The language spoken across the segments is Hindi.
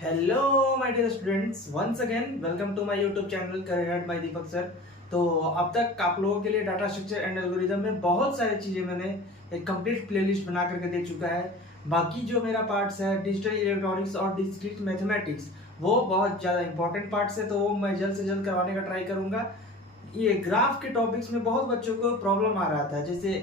Hello my dear students, once again welcome to my YouTube channel career by Deepak sir. तो अब तक आप लोगों के लिए डाटा स्ट्रक्चर एंड एल्गोरिदम में बहुत सारी चीज़ें मैंने एक कंप्लीट प्लेलिस्ट बना करके दे चुका है। बाकी जो मेरा पार्ट्स है डिजिटल इलेक्ट्रॉनिक्स और डिस्क्रीट मैथमेटिक्स, वो बहुत ज़्यादा इंपॉर्टेंट पार्ट्स है, तो वो मैं जल्द से जल्द करवाने का ट्राई करूँगा। ये ग्राफ के टॉपिक्स में बहुत बच्चों को प्रॉब्लम आ रहा था। जैसे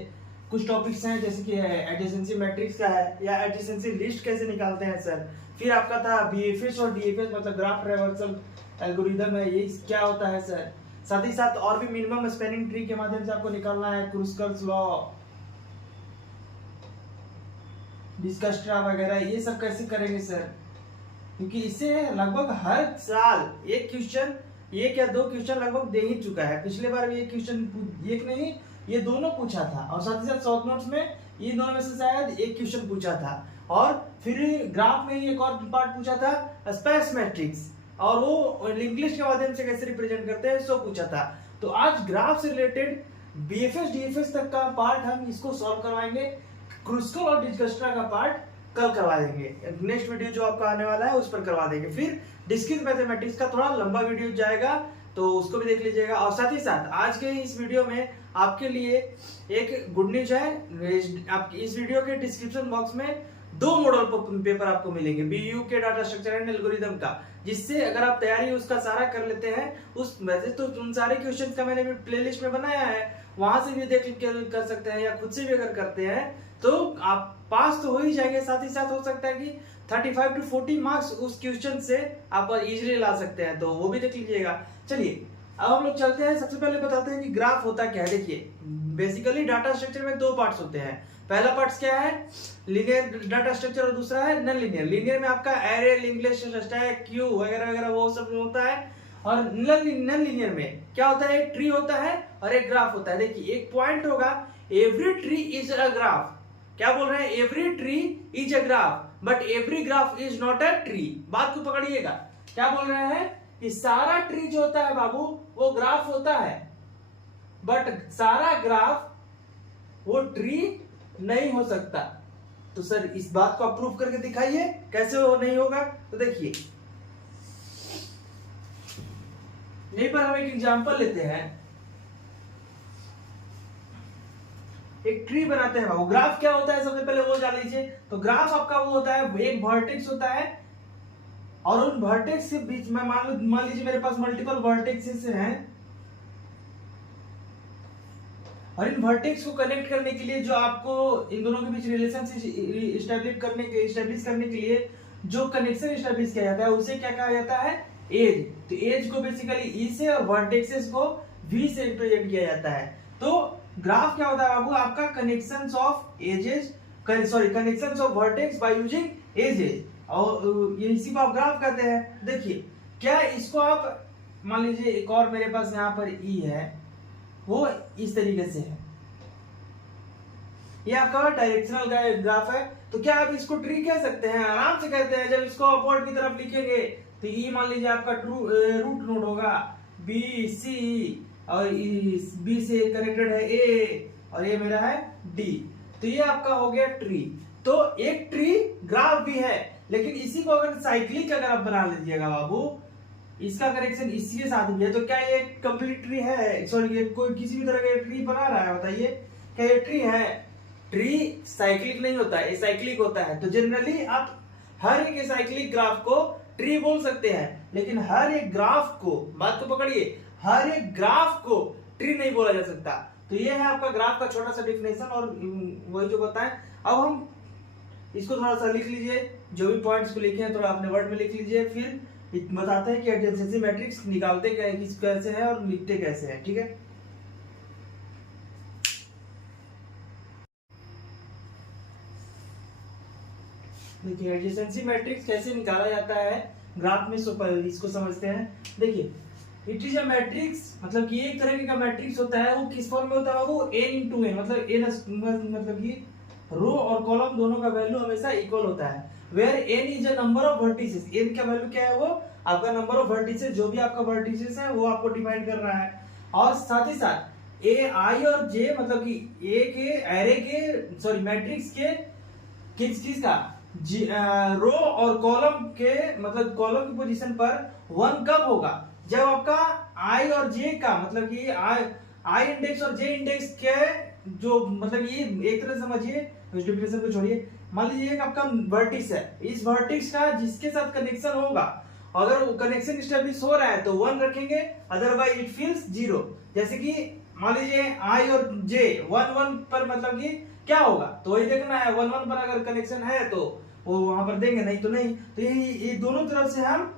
कुछ टॉपिक्स हैं जैसे कि एडजेसेंसी मैट्रिक्स का है, या एडजेसेंसी लिस्ट कैसे निकालते हैं सर। फिर आपका था बीएफएस और डीएफएस मतलब ग्राफ ट्रैवर्सल एल्गोरिदम है, ये क्या होता है सर। साथ ही साथ और भी मिनिमम स्पैनिंग ट्री के माध्यम से आपको निकालना है क्रूस्कल्स लॉ, डिस्कस्ट्रा वगैरह, ये सब कैसे करेंगे सर। क्योंकि इससे लगभग हर साल एक क्वेश्चन, एक या दो क्वेश्चन लगभग दे ही चुका है। पिछले बार भी एक क्वेश्चन, एक नहीं ये दोनों पूछा था, और साथ ही साथ शॉर्ट नोट्स में ये दोनों में से शायद एक क्वेश्चन पूछा था। और फिर ग्राफ में ही एक और पार्ट पूछा था स्पेस मैट्रिक्स, और वो लिंक लिस्ट के माध्यम से कैसे रिप्रेजेंट करते हैं सो पूछा था। तो आज ग्राफ से रिलेटेड बीएफएस डीएफएस तक का पार्ट हम इसको सॉल्व करवाएंगे। क्रूस्कल और डिस्कस्ट्रा का पार्ट कल करवा देंगे, नेक्स्ट वीडियो जो आपका आने वाला है उस पर करवा देंगे। फिर डिस्क्रीट मैथमेटिक्स का थोड़ा लंबा वीडियो जाएगा, तो उसको भी देख लीजिएगा। और साथ ही साथ आज के इस वीडियो में आपके लिए एक गुड न्यूज है। आपकी इस वीडियो के डिस्क्रिप्शन बॉक्स में दो मॉडल पेपर आपको मिलेंगे बीयू के डाटा स्ट्रक्चर एंड एल्गोरिदम का, जिससे अगर आप तैयारी उसका सारा कर लेते हैं, उस वैसे तो उन सारे क्वेश्चन का मैंने भी प्लेलिस्ट में बनाया है, वहां से भी देख कर सकते हैं, या खुद से भी अगर करते हैं तो आप पास तो हो ही जाएंगे। साथ ही साथ हो सकता है कि 35 to 40 मार्क्स उस क्वेश्चन से आप इजीली ला सकते हैं, तो वो भी देख लीजिएगा। चलिए अब हम लोग चलते हैं, सबसे पहले बताते हैं कि ग्राफ होता क्या है। देखिए बेसिकली डाटा स्ट्रक्चर में दो पार्ट्स होते हैं। पहला पार्ट क्या है, लीनियर डाटा स्ट्रक्चर, और दूसरा है नॉन लीनियर। लीनियर में आपका array, link list, stack, Q वगैरह वगैरह वो सब होता है। और नॉन लीनियर में क्या होता है, एक ट्री होता है और एक ग्राफ होता है। देखिए एक पॉइंट होगा, every tree is a graph. क्या बोल रहे हैं, every tree is a graph but every graph is not a tree. बात को पकड़िएगा, क्या बोल रहे हैं कि सारा ट्री जो होता है बाबू वो ग्राफ होता है, बट सारा ग्राफ वो ट्री नहीं हो सकता। तो सर इस बात को आप प्रूव करके दिखाइए कैसे वो नहीं होगा। तो देखिए यहीं पर हम एक एग्जांपल लेते हैं, एक ट्री बनाते हैं बाबू। ग्राफ क्या होता है सबसे पहले वो जान लीजिए। तो ग्राफ आपका वो होता है, एक वर्टेक्स होता है, और उन वर्टेक्स के बीच में मान लीजिए मेरे पास मल्टीपल वर्टेक्सेस हैं, और इन वर्टेक्स को कनेक्ट करने के लिए जो आपको इन दोनों के बीच रिलेशन इस्टेब्लिश करने के लिए जो कनेक्शन इस्टेब्लिश किया जाता है उसे क्या कहा जाता है, एज। तो एज को बेसिकली ई से और वर्टेक्सेस को वी से रिप्रेजेंट किया जाता है। तो ग्राफ क्या होता है बाबू, आपका connections of edges, connections of vertex by using edges, और ये इसी को आप ग्राफ कहते हैं। देखिए क्या इसको आप मान लीजिए, एक और मेरे पास यहाँ पर ई है, वो इस तरीके से है, ये आपका डायरेक्शनल ग्राफ है। तो क्या आप इसको ट्री कह सकते हैं, आराम से कहते हैं। जब इसको अपवर्ड की तरफ लिखेंगे तो ई मान लीजिए आपका रूट नोड होगा बी सी, और बी से कनेक्टेड है ए, और ये मेरा है डी। तो ये आपका हो गया ट्री। तो एक ट्री ग्राफ भी है, लेकिन इसी को अगर साइक्लिक अगर आप बना लीजिएगा बाबू, इसका कनेक्शन इसी के साथ भी है, तो क्या ये कंप्लीट ट्री है, सॉरी ये कोई किसी भी तरह का ट्री बना रहा है, बताइए क्या ये ट्री है। ट्री साइक्लिक नहीं होता है, साइक्लिक होता है। तो जनरली आप हर एक साइक्लिक ग्राफ को ट्री बोल सकते हैं, लेकिन हर एक ग्राफ को, बात को पकड़िए, हर एक ग्राफ को ट्री नहीं बोला जा सकता। तो ये है आपका ग्राफ का छोटा सा डिफिनेशन, और वही जो बताएं। अब हम इसको थोड़ा सा लिख लीजिए, जो भी पॉइंट्स को लिखे हैं थोड़ा अपने वर्ड में लिख लीजिए, फिर बताते हैं कि एडजेसेंसी मैट्रिक्स निकालते कैसे हैं और लिखते कैसे हैं, ठीक है। देखिए एडजेसेंसी मैट्रिक्स कैसे निकाला जाता है ग्राफ में, इसको समझते हैं। देखिए इट इज अ मैट्रिक्स, मतलब कि एक तरह का मैट्रिक्स होता है, वो किस फॉर्म में होता है वो n into n, मतलब n मतलब कि रो और कॉलम दोनों का वैल्यू हमेशा इक्वल होता है। Where n is a number of vertices, n का वैल्यू क्या है, वो आपका नंबर ऑफ वर्टिसेस, जो भी आपका वर्टिसेस है वो आपको डिफाइन कर रहा है। और साथ ही साथ a i और j मतलब कि a के एरे के, सॉरी मैट्रिक्स के किस का रो और कॉलम के मतलब कॉलम की पोजीशन पर 1 कब होगा, जब आपका आई और जे का मतलब कि आई इंडेक्स और जे इंडेक्स के जो मतलब ये एक तरह से समझिए, मल्टीप्लिकेशन को छोड़िए, मान लीजिए कि आपका वर्टिक्स है, इस वर्टिक्स का जिसके साथ कनेक्शन होगा, अगर कनेक्शन स्टेब्लिश हो रहा है तो 1 रखेंगे, अदरवाइज इट फील्स 0। जैसे कि मान लीजिए आई और जे 1 1 पर मतलब कि क्या होगा, तो वही देखना है, 1 1 पर अगर कनेक्शन है तो वो वहां पर देंगे, नहीं तो नहीं। तो ये दोनों तरफ से हम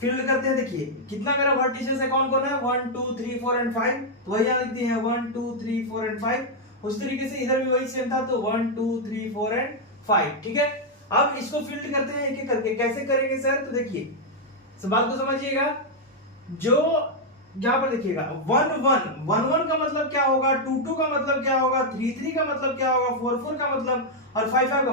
फील्ड करते हैं। देखिए कितना मेरा वर्टिसेस है, कौन कौन है, 1 2 3 4 एंड 5, तो वही यहाँ लिखते हैं 1 2 3 4 एंड 5। उस तरीके से इधर भी वही सेम था, तो 1 2 3 4 एंड 5। ठीक है, अब इसको फील्ड करते हैं एक एक करके। कैसे करेंगे सर, तो देखिए इस बात को समझिएगा, जो यहाँ पर देखिएगा 1 1 1 1 का मतलब क्या होगा, 2 2 का मतलब क्या होगा, 3 3 का मतलब क्या होगा, 4 4 का मतलब, और 5 5 का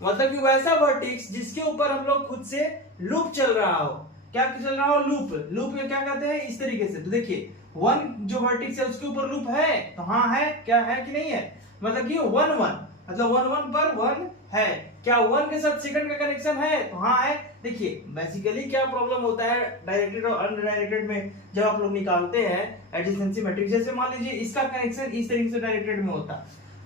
मतलब कि वैसा वर्टिक्स जिसके ऊपर हम लोग खुद से लूप चल रहा हो। क्या चल रहा हो, लूप। लूप में क्या कहते हैं, इस तरीके से। तो देखिए 1 जो वर्टिक्स है उसके ऊपर लूप है, तो हाँ है, क्या है कि नहीं है, मतलब कि 1 1 मतलब 1 1 पर 1 है। क्या 1 के साथ सेकंड का कनेक्शन है, तो हाँ है। देखिए बेसिकली क्या प्रॉब्लम होता है डायरेक्टेड और अनडायरेक्टेड में, जब आप लोग निकालते हैं एडजेसेंसी मैट्रिक्स, जैसे मान लीजिए इसका कनेक्शन इस तरीके से डायरेक्टेड में होता,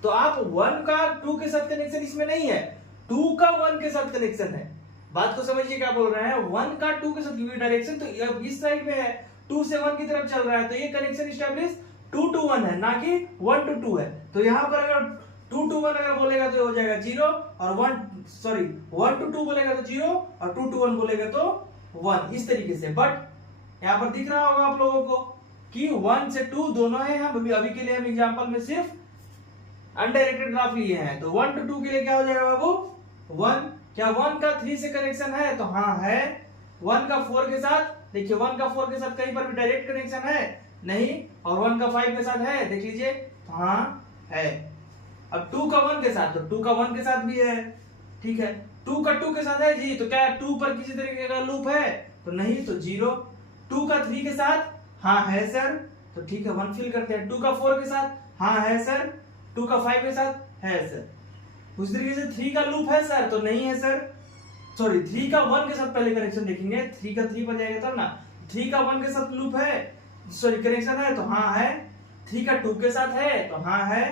तो आप 1 का 2 के साथ कनेक्शन इसमें नहीं है, 2 का 1 के साथ कनेक्शन है। बात को समझिए क्या बोल रहे हैं, 1 का 2 के साथ, क्योंकि डायरेक्शन तो अब इस साइड में है, 2 से 1 की तरफ चल रहा है, तो ये कनेक्शन स्टैब्लिश 2 to 1 है, ना कि 1 to 2 है। तो यहां पर अगर 2 to 1 अगर बोलेगा तो हो जाएगा 0, और 1 to 2 बोलेगा तो 0, और 2 to 1 बोलेगा तो 1, इस तरीके से। बट यहां पर दिख रहा होगा आप लोगों को कि 1 से 2 दोनों है, हम अभी के लिए हम एग्जांपल में सिर्फ अनडायरेक्टेड ग्राफ लिए हैं, तो 1 to 2 के लिए क्या हो जाएगा बाबू, 1। क्या 1 का 3 से कनेक्शन है, तो हाँ है। 1 का 4 के साथ, देखिए 1 का 4 के साथ कहीं पर भी डायरेक्ट कनेक्शन है नहीं, और 1 का 5 के साथ है, देख लीजिए, तो हाँ है। अब 2 का 1 के साथ, तो 2 का 1 के साथ भी है, ठीक है। 2 का 2 के साथ है जी, तो क्या 2 पर किसी तरीके का लूप है, तो नहीं, तो 0। 2 का 3 के साथ, हाँ है सर, तो ठीक है 1 फिल करते हैं। 2 का 4 के साथ, हाँ है सर। 2 का 5 के साथ है सर। उस तरीके से 3 का लूप है सर, तो नहीं है सर। सॉरी 3 का 1 के साथ पहले कनेक्शन देखेंगे, 3 का 3 पर जाएगा तब ना। 3 का 1 के साथ लूप है, सॉरी कनेक्शन है, तो हाँ है। 3 का 2 के साथ है, तो हाँ है।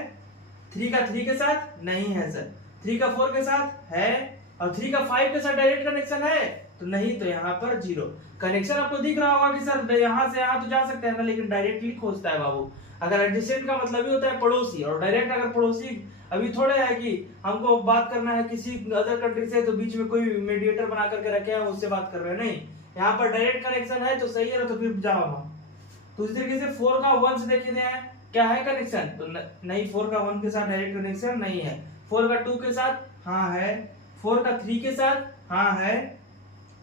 3 का 3 के साथ नहीं है सर। 3 का 4 के साथ है, और 3 का 5 के साथ डायरेक्ट कनेक्शन है, तो नहीं, तो यहाँ पर 0। कनेक्शन आपको दिख रहा होगा कि सर यहाँ से यहाँ तो जा सकते हैं ना, लेकिन डायरेक्टली खोजता है बाबू। अगर एडजेसेंट का मतलब ही होता है पड़ोसी, और डायरेक्ट अगर पड़ोसी, अभी थोड़े है कि हमको बात करना है किसी अदर कंट्री से, तो बीच में कोई मीडिएटर बना करके रखे हैं, उससे बात कर रहे हैं, नहीं। यहाँ पर डायरेक्ट कनेक्शन है, तो सही है ना, तो फिर जाओ हम। तो इस तरीके से 4 का 1 से देखे हैं क्या है कनेक्शन, तो नहीं, 4 का 1 के साथ डायरेक्ट कनेक्शन नहीं है। 4 का 2 के साथ, हाँ है। 4 का 3 के साथ, हाँ है।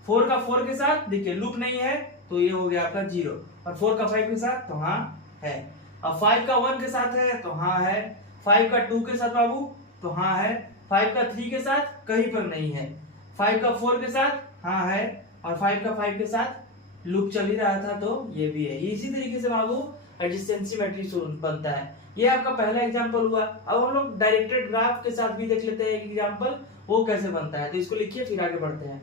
4 का 4 के साथ देखिए लूप नहीं है, तो ये हो गया आपका 0। और 4 का 5 के साथ, तो हाँ है। अब 5 का 1 के साथ है, तो हाँ है। 5 का 2 के साथ बाबू, तो हाँ है। 5 का 3 के साथ कहीं पर नहीं है। 5 का 4 के साथ, हाँ है। और 5 का 5 के साथ लूप चल ही रहा था, तो ये भी है। इसी तरीके से बाबू एडजेसेंसी मैट्रिक्स बनता है। ये आपका पहला एग्जांपल हुआ। अब हम लोग डायरेक्टेड ग्राफ के साथ भी देख लेते हैं एक एग्जांपल, वो कैसे बनता है। तो इसको लिखिए, फिर आगे बढ़ते हैं।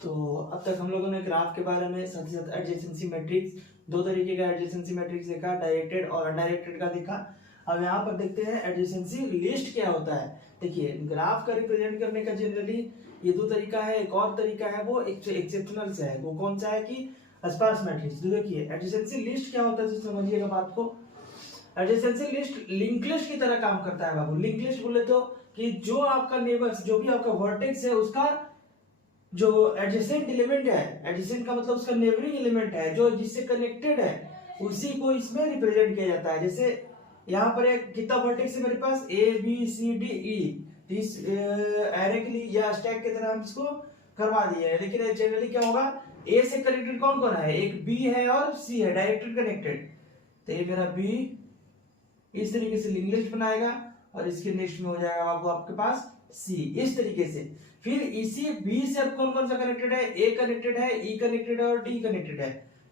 तो अब तक हम लोगों ने ग्राफ के बारे में, साथ ही साथ एडजेसेंसी मैट्रिक्स, दो तरीके का एडजेसेंसी मैट्रिक्स देखा, डायरेक्टेड और अनडायरेक्टेड का देखा। अब यहाँ पर देखते हैं एडजेसेंसी लिस्ट क्या होता है। देखिए ग्राफ का रिप्रेजेंट करने का जनरली ये दो तरीका है। एक और तरीका है वो एक्सेप्शनल से है, वो कौन सा है कि स्पार्स मैट्रिक्स। तो देखिए एडजेसेंसी लिस्ट क्या होता है, तो समझिएगा बात को। एडजेसेंसी लिस्ट लिंक लिस्ट की तरह काम करता है बाबू। लिंक लिस्ट बोले तो कि जो आपका नेबर्स, जो भी आपका वर्टेक्स है, उसका जो एडजेसेंट एलिमेंट है, एडजेसेंट का मतलब उसका नेबरिंग एलिमेंट है, जो जिससे कनेक्टेड है, उसी को इसमें रिप्रेजेंट किया जाता है। जैसे यहाँ पर एक कितना वर्टेक्स है मेरे पास, A B C D E, इस एरे के लिए या स्टैक की तरह हम इसको करवा दिए हैं। लेकिन जनरली क्या होगा, ए से कनेक्टेड कौन कौन है, एक बी है और सी है डायरेक्टली कनेक्टेड। तो ये मेरा बी इस तरीके से लिंक लिस्ट बनाएगा, और इसके नेक्स्ट में हो जाएगा बाबू आपके पास सी, इस तरीके से। फिर इसी बी से अब कौन कौन सा कनेक्टेड है, ए कनेक्टेड है, ई कनेक्टेड है और डी कनेक्टेड है।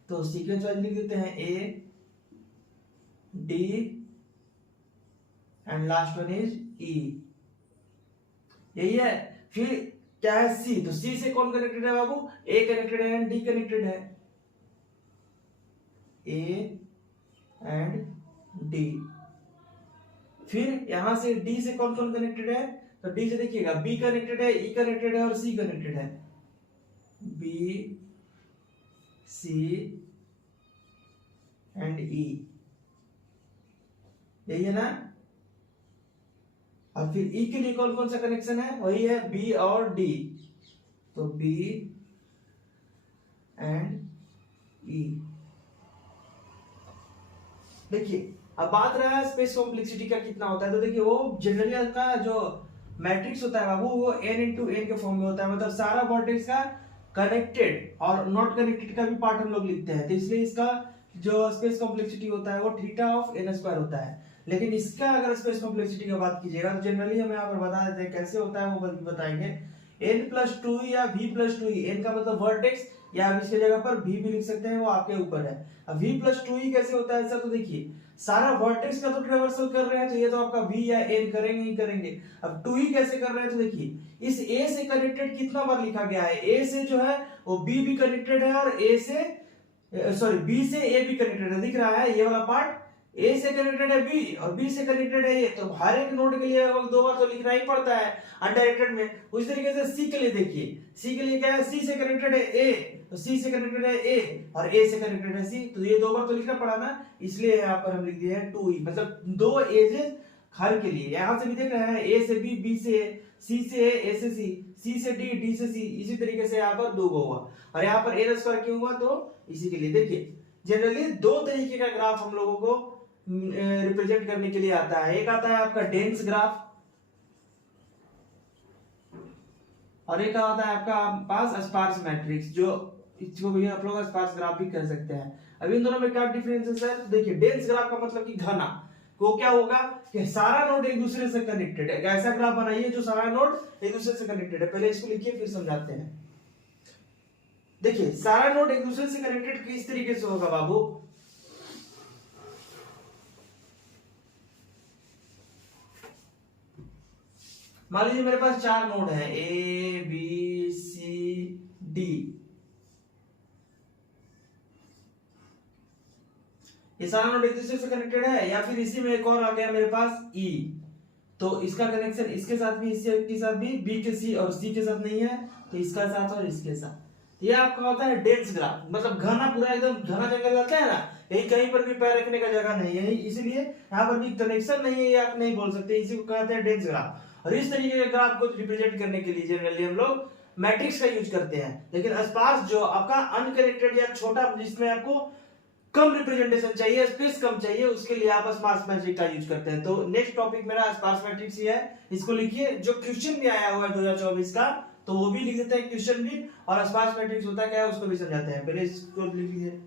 तो सीक्वेंस वाइज लिख देते हैं, A D and last one is E, यही है। फिर क्या है सी, तो सी से कौन कनेक्टेड है बाबू, ए कनेक्टेड है एंड डी कनेक्टेड है, ए एंड डी। फिर यहां से डी से कौन कौन कनेक्टेड है, तो डी से देखिएगा बी कनेक्टेड है, ई कनेक्टेड है और सी कनेक्टेड है, बी सी एंड ई, यही है ना। और फिर ई के लिए कौन कौन सा कनेक्शन है, वही है बी और डी, तो बी एंड ई। देखिए अब बात रहा है स्पेस कॉम्प्लेक्सिटी का कितना होता है, तो देखिए वो जनरली का जो मैट्रिक्स होता है बाबू वो n इंटू एन के फॉर्म में होता है, मतलब सारा वर्टेक्स का कनेक्टेड और नॉट कनेक्टेड का भी पार्ट हम लोग लिखते हैं, तो इसलिए इसका जो स्पेस कॉम्प्लेक्सिटी होता है वो थीटा ऑफ n स्क्वायर होता है। लेकिन इसका अगर स्पेस कॉम्प्लेक्सिटी की बात कीजिएगा तो जनरली हम यहाँ पर बता देते हैं कैसे होता है, वो बताएंगे n+2 या v+2, n का मतलब वर्टेक्स, या आप इसके जगह पर v भी लिख सकते हैं, वो आपके ऊपर है। अब v+2 कैसे होता है सर, तो देखिए सारा वर्टेक्स का तो ट्रेवर्सल कर रहे हैं, तो ये तो आपका v या n करेंगे ही करेंगे। अब 2 कैसे कर रहे हैं, तो देखिए इस a से कनेक्टेड कितना बार लिखा गया है, a से जो है वो b भी कनेक्टेड है और a से b से a भी कनेक्टेड है, दिख रहा है ये वाला पार्ट, A से कनेक्टेड है B और B से कनेक्टेड है ये, तो हर एक नोड के लिए दो बार तो लिखना ही पड़ता है अनडायरेक्टेड में। उस तरीके से C के लिए देखिए, C के लिए क्या है, C से कनेक्टेड है A, तो C से कनेक्टेड है A और A से कनेक्टेड है C, तो ये दो बार तो लिखना पड़ा ना, इसलिए यहाँ पर हम लिख दिए हैं 2E, मतलब दो एजेस हर के लिए। यहाँ से भी देख रहे हैं A से B, B से A, C से A, A से C, C से D, D से C, इसी तरीके से यहाँ पर दो हुआ। और यहाँ पर A स्क्वायर क्यों हुआ, तो इसी के लिए। देखिए जनरली दो तरीके का ग्राफ हम लोगों को रिप्रेजेंट करने के लिए आता है, एक आता है आपका डेंस ग्राफ और एक आता है आपका पास स्पार्स मैट्रिक्स, जो इसको भी आप लोग स्पार्स ग्राफ भी कह सकते हैं। अभी इन दोनों में क्या डिफरेंस है सर, तो देखिए डेंस ग्राफ का मतलब कि घना, वो क्या होगा कि सारा नोड एक दूसरे से कनेक्टेड है, ऐसा ग्राफ बनाइए जो सारा नोड एक दूसरे से कनेक्टेड है। पहले इसको लिखिए फिर समझाते हैं। देखिए सारा नोड एक दूसरे से कनेक्टेड किस तरीके से होगा बाबू, मान लीजिए मेरे पास चार नोड है A B C D, ये सारा नोड एक दूसरे से कनेक्टेड है, या फिर इसी में एक और आ गया मेरे पास E, तो इसका कनेक्शन इसके साथ भी, इसके साथ भी, B के C और C के साथ नहीं है, तो इसका साथ और इसके साथ। ये आपका होता है डेंस ग्राफ, मतलब घना, पूरा एकदम घना जंगल रहता है ना, यही कहीं पर भी पैर रखने का जगह नहीं है, इसलिए यहाँ पर भी कनेक्शन नहीं है, ये आप नहीं बोल सकते, इसी को कहते हैं डेंस ग्राफ। और इस तरीके के ग्राफ को रिप्रेजेंट करने के लिए जनरली हम लोग मैट्रिक्स का यूज करते हैं। लेकिन स्पार्स जो आपका अनकनेक्टेड या छोटा, जिसमें आपको कम रिप्रेजेंटेशन चाहिए, स्पेस कम चाहिए, उसके लिए आप स्पार्स मैट्रिक्स का यूज करते हैं। तो नेक्स्ट टॉपिक मेरा स्पार्स मैट्रिक्स ही है, इसको लिखिए। जो क्वेश्चन भी आया हुआ है 2024 का, तो वो भी लिख देते हैं क्वेश्चन भी, और स्पार्स मैट्रिक्स होता क्या है उसको भी समझाते हैं। पहले इसको लिख लीजिए।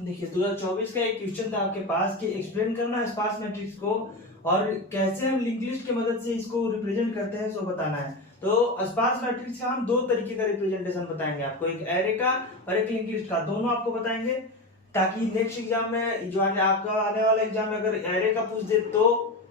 देखिए 2024 का एक क्वेश्चन था आपके पास कि एक्सप्लेन करना है स्पार्स मैट्रिक्स को, और कैसे हम लिंक लिस्ट की मदद से इसको रिप्रेजेंट करते हैं, सो बताना है। तो स्पार्स मैट्रिक्स का हम दो तरीके का रिप्रेजेंटेशन बताएंगे आपको, एक एरे का और एक लिंक लिस्ट का, दोनों आपको बताएंगे, ताकि नेक्स्ट एग्जाम में जो आपका आने वाला एग्जाम में अगर एरे का पूछ दे तो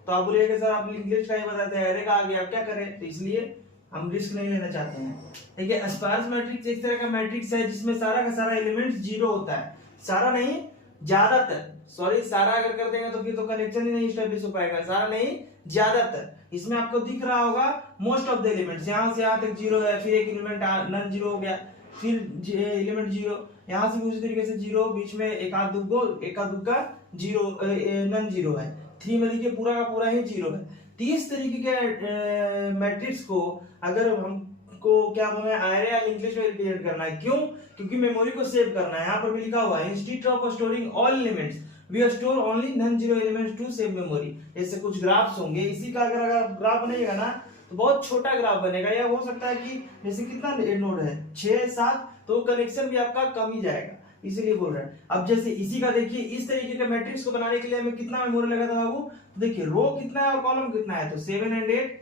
आप बोलिएगा सर आप लिंक लिस्ट का ही बताते हैं, एरे का आ गया, अब क्या करें, तो इसलिए हम रिस्क नहीं लेना चाहते हैं। देखिए स्पार्स मैट्रिक्स एक तरह का मैट्रिक्स है जिसमें सारा का सारा एलिमेंट जीरो होता है, सारा नहीं ज्यादातर, सॉरी सारा अगर कर देंगे तो फिर तो कनेक्शन ही नहीं एस्टेब्लिश हो पाएगा, सारा नहीं ज्यादातर। इसमें आपको दिख रहा होगा मोस्ट ऑफ द एलिमेंट्स, यहाँ से यहाँ तक जीरो है, फिर एक एलिमेंट नन जीरो हो गया, फिर एलिमेंट जीरो, यहाँ से भी उसी तरीके से जीरो, बीच में एक आध दुग्गा जीरो, नन जीरो है, 3 में देखिए पूरा का पूरा ही जीरो है। तो इस तरीके के मैट्रिक्स को अगर हमको क्या बोलना है, एरे या इंग्लिश में रिप्रेजेंट करना है, क्यों, क्योंकि मेमोरी को सेव करना है। यहाँ पर भी लिखा हुआ है instead of storing all elements we store only non zero elements to save memory. ऐसे कुछ ग्राफ्स होंगे, इसी का अगर ग्राफ बनेगा ना तो बहुत छोटा ग्राफ बनेगा, या हो सकता है कि जैसे कितना नोड है 6-7, तो कनेक्शन भी आपका कम ही जाएगा, इसीलिए बोल रहे हैं। अब जैसे इसी का देखिए, इस तरीके के मैट्रिक्स को बनाने के लिए हमें कितना मेमोरी लगा था बाबू, तो देखिए रो कितना है और कॉलम कितना है, तो 7 और 8,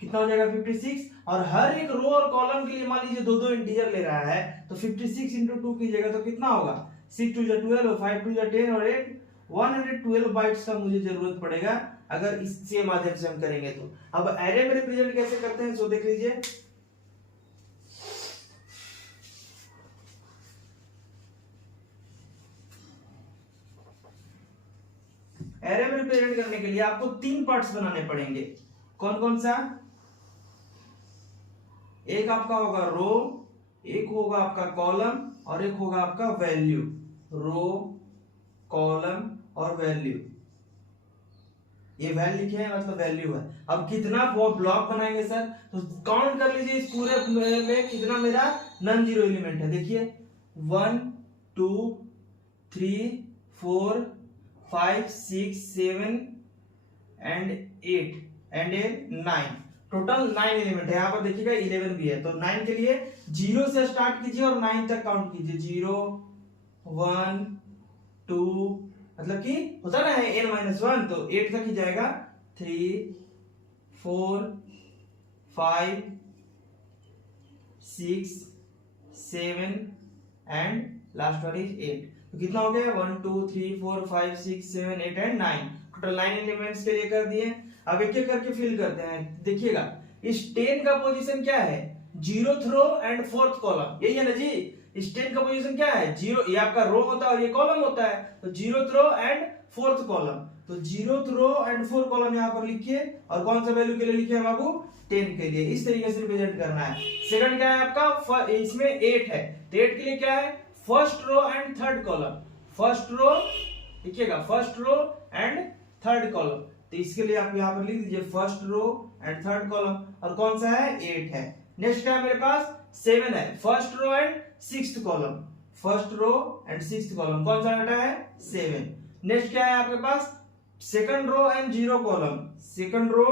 कितना हो जाएगा 56, और हर एक रो और कॉलम के लिए मान लीजिए दो दो इंटीजर ले रहा है, तो 56 इंटू 2 कीजिएगा तो कितना होगा 6 2 12 और 5 2 10 और 8 112 बाइट्स का मुझे जरूरत पड़ेगा अगर इसके माध्यम से हम करेंगे तो। अब एरे में रिप्रेजेंट कैसे करते हैं सो देख लीजिए। एरे में रिप्रेजेंट करने के लिए आपको 3 पार्ट्स बनाने पड़ेंगे। कौन कौन सा? एक आपका होगा रो, एक होगा आपका कॉलम और एक होगा आपका वैल्यू। रो, कॉलम और वैल्यू, ये वैल्यू लिखे हैं मतलब वैल्यू है। अब कितना वो ब्लॉक बनाएंगे सर, तो काउंट कर लीजिए इस पूरे में कितना मेरा नॉन जीरो एलिमेंट है। देखिए 1 2 3 4 5 6 7 एंड 8 एंड 9, टोटल 9 एलिमेंट है। यहाँ पर देखिएगा 11 भी है, तो 9 के लिए 0 से स्टार्ट कीजिए और 9 तक काउंट कीजिए। 0 1 2, मतलब कि होता ना है n-1, तो 8 तक ही जाएगा। 3 4 5 6 7 एंड लास्ट वन इज 8, तो कितना हो गया 1 2 3 4 5 6 7 8 एंड 9, टोटल 9 एलिमेंट्स के लिए कर दिए। अब एक एक करके फिल करते हैं। देखिएगा इस 10 का पोजीशन क्या है, 0th row and 4th column, यही है ना जी। इस 10 का पोजीशन क्या है, 0, ये आपका रो होता है और ये कॉलम होता है, तो 0th row and 4th column, तो 0th row and 4th column यहाँ पर लिखिए। और कौन सा वैल्यू के लिए लिखिए बाबू, 10 के लिए। इस तरीके से रिप्रेजेंट करना है। सेकंड क्या है आपका, इसमें 8 है, तो 8 के लिए क्या है, first row and third column. First row लिखिएगा, first row and third column, तो इसके लिए आप यहाँ पर लिख दीजिए first row and third column. और कौन सा है, 8 है। नेक्स्ट क्या है मेरे पास, 7 है, first row and sixth column. First row and sixth column, कौन सा डाटा है, 7। नेक्स्ट क्या है आपके पास, second row and 0 column. Second row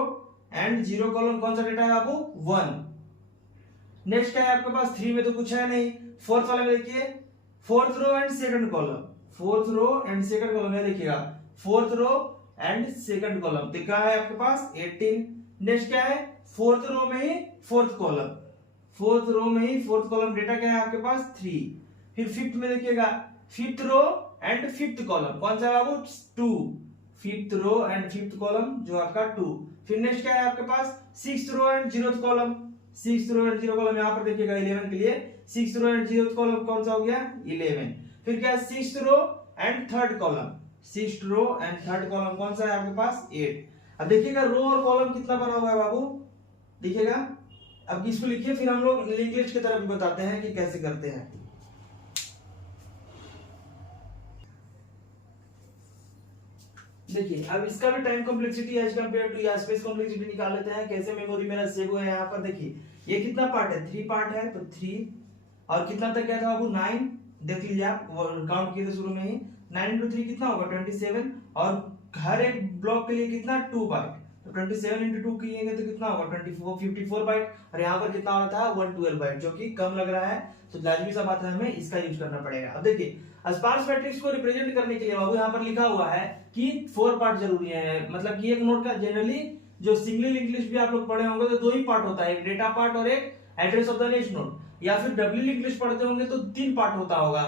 and 0 column, कौन सा डाटा है आपको, 1। नेक्स्ट क्या है आपके पास, 3 में तो कुछ है नहीं। फोर्थ वाले में देखिए, fourth row and second column. Fourth row and second column में देखिएगा, fourth row and second column, तो क्या है आपके पास 18। नेक्स्ट क्या है, फोर्थ रो में ही फोर्थ कॉलम। फोर्थ रो में ही फोर्थ कॉलम, डेटा क्या है आपके पास 3। फिर फिफ्थ में देखिएगा, fifth row and fifth column, कौन सा बाबू, 2। Fifth row and fifth column जो आपका 2। फिर नेक्स्ट क्या है आपके पास, sixth row and 0th column. Sixth row and 0 column, यहाँ पर देखिएगा 11 के लिए sixth row and 0th column कौन सा हो गया, 11। फिर क्या है, sixth row and third column. Sixth row and third column कौन सा है आपके पास, 8। अब देखिएगा रो और कॉलम कितना बना हुआ है बाबू, देखिएगा। अब इसको लिखिए, फिर हम लोग लिंक लिस्ट की तरफ बताते हैं कि कैसे करते हैं। देखिए अब इसका भी time complexity as compared to या स्पेस कॉम्प्लेक्सिटी निकाल लेते हैं। कैसे मेमोरी मेरा सेव हुआ है, यहाँ पर देखिए ये कितना पार्ट है, 3 पार्ट है, तो 3 और कितना तक गया था बाबू, 9। देख लीजिए आप, काउंट किए थे शुरू में ही। 9 into 3 कितना होगा, 27। और हर एक ब्लॉक के लिए कितना, 2 बाइट, तो 27 into 2 किएंगे तो कितना होगा, 54 बाइट। और यहाँ पर कितना होता है, 112 बाइट, जो कि कम लग रहा है, तो लाजमी सा बात है हमें इसका यूज करना पड़ेगा। अब देखिए स्पार्स मैट्रिक्स को रिप्रेजेंट करने के लिए बाबू यहाँ पर लिखा हुआ है कि 4 पार्ट जरूरी है। मतलब कि एक नोट का जनरली जो सिंगली लिंक लिस्ट भी आप लोग पढ़े होंगे तो 2 ही पार्ट होता है, एक डेटा पार्ट और एक address of the next node. या फिर डब्ल्यू लिंक लिस्ट पढ़ते होंगे तो 3 पार्ट होता होगा,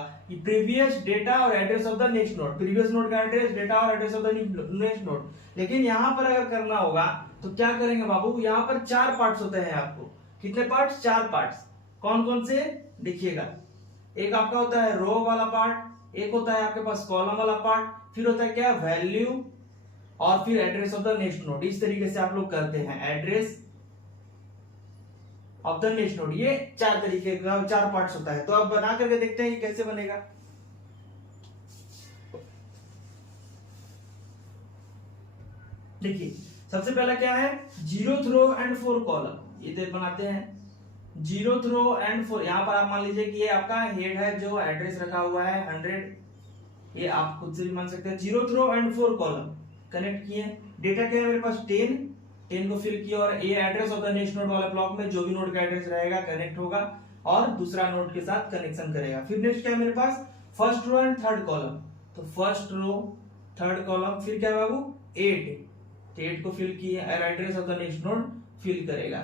प्रीवियस, डेटा और address of the next node. Previous node का एड्रेस, डेटा और address of the next node. लेकिन यहाँ पर अगर करना होगा तो क्या करेंगे बाबू, यहाँ पर 4 पार्ट्स होते हैं आपको। कितने पार्ट्स, 4 पार्ट्स। कौन कौन से, देखिएगा, एक आपका होता है रो वाला पार्ट, एक होता है आपके पास कॉलम वाला पार्ट, फिर होता है क्या, वैल्यू, और फिर address of the next node. इस तरीके से आप लोग करते हैं, address of the next node. ये 4 तरीके का 4 पार्ट्स होता है। तो अब बना करके देखते हैं कि कैसे बनेगा। देखिए सबसे पहला क्या है, 0th रो एंड 4 कॉलम, ये तो बनाते हैं। 0th रो एंड 4, यहाँ पर आप मान लीजिए कि ये आपका हेड है, जो एड्रेस रखा हुआ है 100, ये आप खुद से भी मान सकते हैं। 0th row and 4 column connect किए। डेटा क्या है मेरे पास, 10 को फिल किया, और ये address of the next node वाले ब्लॉक में जो भी नोड का एड्रेस रहेगा कनेक्ट होगा और दूसरा नोड के साथ कनेक्शन करेगा। फिर नेक्स्ट क्या है मेरे पास, first row and third column, तो फर्स्ट रो थर्ड कॉलम। फिर क्या है बाबू, 8 को फिल किए, address of the next node fill करेगा।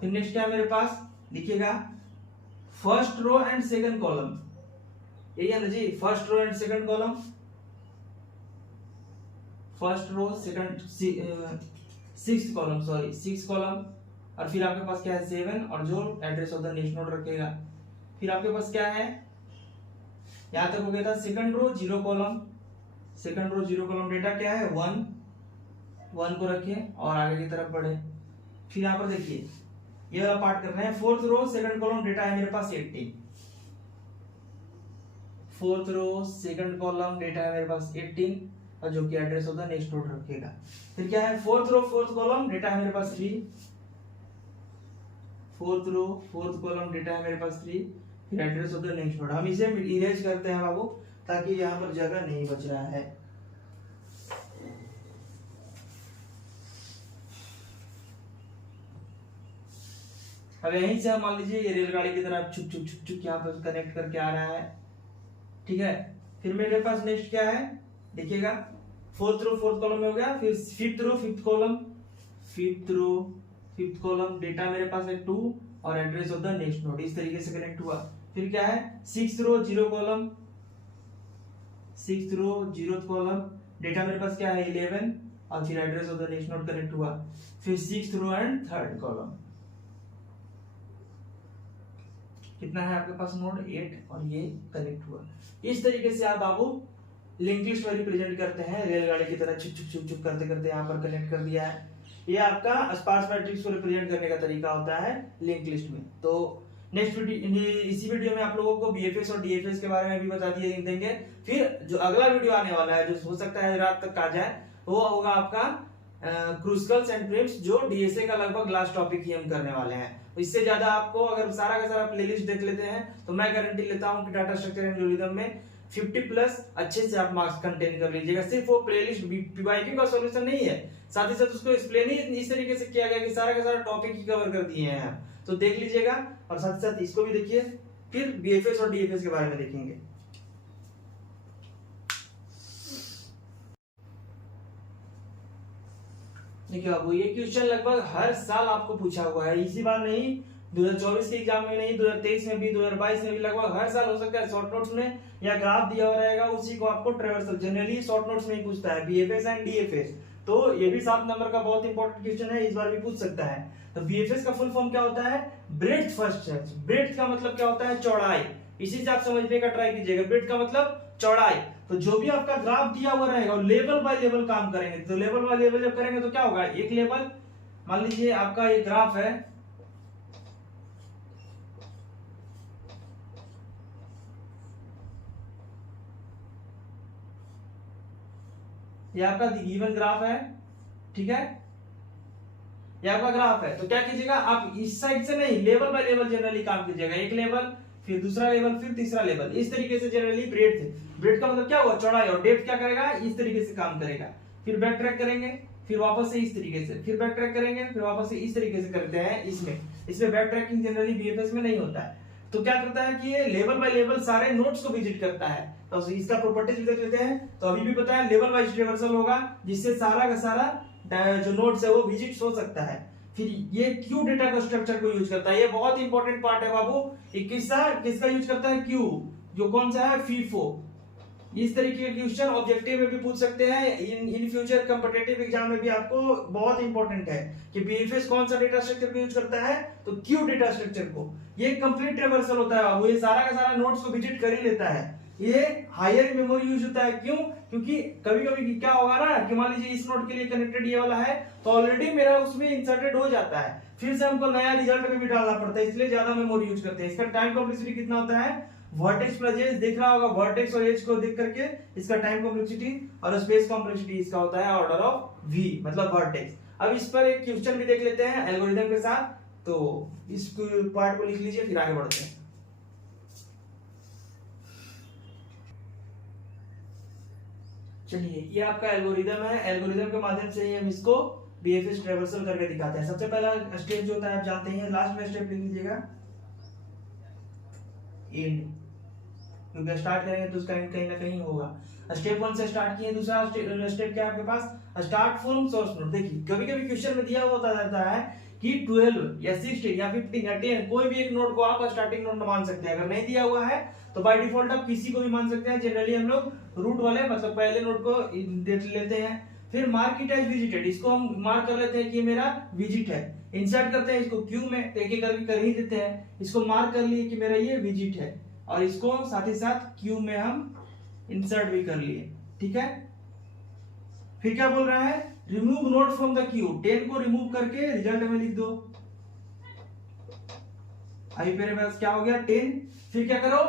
फिर नेक्स्ट क्या है मेरे पास, देखिएगा first row and second column, यही है ना जी, first row and second column, first row second sixth column, sorry sixth column, और फिर आपके पास क्या है 7 और जो address of the next node रखेगा। फिर आपके पास क्या है, यहां तक हो गया था second row 0 column, second row 0 column, data क्या है 1 को रखिए और आगे की तरफ बढ़े। फिर यहां पर देखिए ये वाला पार्ट कर रहे हैं, fourth row second column, data है मेरे पास 18, fourth row second column, data है मेरे पास 18 और जो कि address of the next node रखेगा। फिर क्या है fourth row fourth column, data है मेरे पास 3, fourth row fourth column, data है मेरे पास 3, फिर address of the next node. हम इसे इरेज करते हैं बाबू, ताकि यहाँ पर जगह नहीं बच रहा है। अब यहीं से हम मान लीजिए ये रेलगाड़ी की तरह छुक छुक छुक छुक यहाँ पर कनेक्ट करके आ रहा है, ठीक है। फिर मेरे पास नेक्स्ट क्या है, देखिएगा फोर्थ रो फोर्थ कॉलम में हो गया, फिर fifth row fifth column, fifth row fifth column, data मेरे पास है 2 और address of the next node, इस तरीके से कनेक्ट हुआ। फिर क्या है sixth row 0 column, sixth row 0th column, data मेरे पास क्या है 11 और फिर address of the next node connect हुआ। फिर sixth row and third column, कितना है आपके पास नोड 8 और ये कनेक्ट हुआ। इस तरीके से आप बाबू लिंक लिस्ट में रिप्रेजेंट करते हैं, रेलगाड़ी की तरह छुक छुक छुक छुक करते करते यहाँ पर कनेक्ट कर दिया है। ये आपका स्पार्स मैट्रिक्स को रिप्रेजेंट करने का तरीका होता है लिंक लिस्ट में। तो नेक्स्ट वीडियो, इसी वीडियो में आप लोगों को बीएफएस और डीएफएस के बारे में भी बता दिए देंगे। फिर जो अगला वीडियो आने वाला है, जो हो सकता है रात तक आ जाए, वो होगा आपका क्रूसिकल्स एंड प्रिम्स, जो डीएसए का लगभग लास्ट टॉपिक ही हम करने वाले हैं। इससे ज्यादा आपको अगर सारा का सारा प्लेलिस्ट देख लेते हैं तो मैं गारंटी लेता हूं कि डाटा स्ट्रक्चर एंड एल्गोरिथम में 50+ अच्छे से आप मार्क्स कंटेन कर लीजिएगा। सिर्फ वो प्लेलिस्ट पीवाईक्यू का सॉल्यूशन नहीं है, साथ ही साथ उसको एक्सप्लेन ही इस तरीके से किया गया कि सारा का सारा टॉपिक ही कवर कर दिए हैं हम, तो देख लीजिएगा। और साथ ही साथ इसको भी देखिए, फिर बीएफएस और डीएफएस के बारे में देखेंगे। देखिए बाबू, ये क्वेश्चन लगभग हर साल आपको पूछा हुआ है, इसी बार नहीं, 2024 के एग्जाम में नहीं, 2023 में भी, 2022 में भी लगभग हर साल हो सकता है शॉर्ट नोट्स में या ग्राफ दिया हुआ रहेगा, उसी को आपको ट्रेवर्सल जनरली शॉर्ट नोट्स में ही पूछता है, बीएफएस एंड डीएफएस। तो ये भी 7 नंबर का बहुत इंपॉर्टेंट क्वेश्चन है, इस बार भी पूछ सकता है। तो बीएफएस का फुल फॉर्म क्या होता है, ब्रेड्थ फर्स्ट सर्च। ब्रेड्थ का मतलब क्या होता है, चौड़ाई, इसी से आप समझने का ट्राई कीजिएगा। ब्रेड्थ का मतलब चौड़ाई। तो जो भी आपका ग्राफ दिया हुआ रहेगा लेवल बाय लेवल काम करेंगे। तो लेवल बाय लेवल जब करेंगे तो क्या होगा, एक लेवल, मान लीजिए आपका ये ग्राफ है, ये आपका गिवन ग्राफ है, ठीक है, ये आपका ग्राफ है। तो क्या कीजिएगा, आप इस साइड से नहीं, लेवल बाय लेवल जनरली काम कीजिएगा। एक लेवल, फिर दूसरा लेवल, फिर तीसरा लेवल, इस तरीके से जनरली ब्रेड्थ का मतलब क्या हुआ, चौड़ाई, और डेप्थ क्या करेगा, इस तरीके से काम करेगा। फिर बैक ट्रैक करेंगे, फिर वापस से इस तरीके से, फिर बैक ट्रैक करेंगे, फिर वापस से इस तरीके से करते हैं। इसमें बैक ट्रैकिंग जनरली बीएफएस में नहीं होता है। तो क्या करता है कि ये लेवल बाय लेवल सारे नोट्स को विजिट करता है। तो इसका प्रॉपर्टीज भी देख लेते हैं। तो अभी भी पता है लेवल वाइज ट्रेवर्सल होगा, जिससे सारा का सारा जो नोट्स है वो विजिट हो सकता है। फिर ये क्यू डेटा का स्ट्रक्चर को यूज करता है, ये बहुत इंपॉर्टेंट पार्ट है बाबू। ये किसका यूज करता है, क्यू, जो कौन सा है, फीफो। इस तरीके के क्वेश्चन ऑब्जेक्टिव में भी पूछ सकते हैं, इन फ्यूचर कॉम्पिटिटिव एग्जाम में भी आपको बहुत इंपॉर्टेंट है कि बीएफएस कौन सा डेटा स्ट्रक्चर को यूज करता है, तो क्यू डेटा स्ट्रक्चर को। ये कंप्लीट ट्रेवर्सल होता है बाबू, ये सारा का सारा नोट्स को विजिट कर ही लेता है। ये हायर मेमोरी यूज होता है, क्यों, क्योंकि कभी कभी क्या होगा ना कि मान लीजिए इस नोट के लिए कनेक्टेड ये वाला है, तो ऑलरेडी मेरा उसमें इंसर्टेड हो जाता है, फिर से हमको नया रिजल्ट में भी डालना पड़ता है, इसलिए ज्यादा मेमोरी यूज करते हैं। इसका टाइम कॉम्प्लेक्सिटी कितना होता है, वर्टेक्स प्लस एज, दिख रहा होगा वर्टेक्स और एज को देख करके इसका टाइम कॉम्प्लेक्सिटी, और स्पेस कॉम्प्लेक्सिटी इसका होता है ऑर्डर ऑफ वी, मतलब वर्टेक्स। अब इस पर एक क्वेश्चन भी देख लेते हैं एल्गोरिथम के साथ, तो इस पार्ट को लिख लीजिए, फिर आगे बढ़ते हैं। चलिए, ये आपका एल्गोरिथम है, एल्गोरिथम के माध्यम से ही हम इसको बीएफएस ट्रेवर्सल करके दिखाते हैं। सबसे पहला स्टेप जो होता है आप जानते हैं, लास्ट में स्टेप लिख लीजिएगा, एंड। क्योंकि स्टार्ट करेंगे तो उसका एंड कहीं ना कहीं होगा। स्टेप 1 से स्टार्ट किए, दूसरा स्टेप क्या है आपके पास, स्टार्ट फ्रॉम सोर्स नोड। देखिए कभी कभी क्वेश्चन में दिया हुआ होता जाता है कि 12 या 16 या 15 या 10 कोई भी एक नोड को आप स्टार्टिंग नोड मान सकते हैं। अगर नहीं दिया हुआ है तो बाय डिफॉल्ट आप किसी को भी मान सकते हैं। जनरली हम लोग रूट वाले मतलब पहले नोड को देख लेते हैं। फिर मार्क इट एज विजिटेड, इसको हम मार्क कर लेते हैं कि मेरा विजिट है। इंसर्ट करते हैं इसको क्यू में, एक एक करके कर ही देते हैं। इसको मार्क कर लिए कि मेरा ये विजिट है और इसको साथ ही साथ क्यू में हम इंसर्ट भी कर लिए। ठीक है, फिर क्या बोल रहा है, remove node from the Q, 10 को रिमूव करके रिजल्ट में लिख दो। अभी मेरे पास क्या हो गया 10। फिर क्या करो,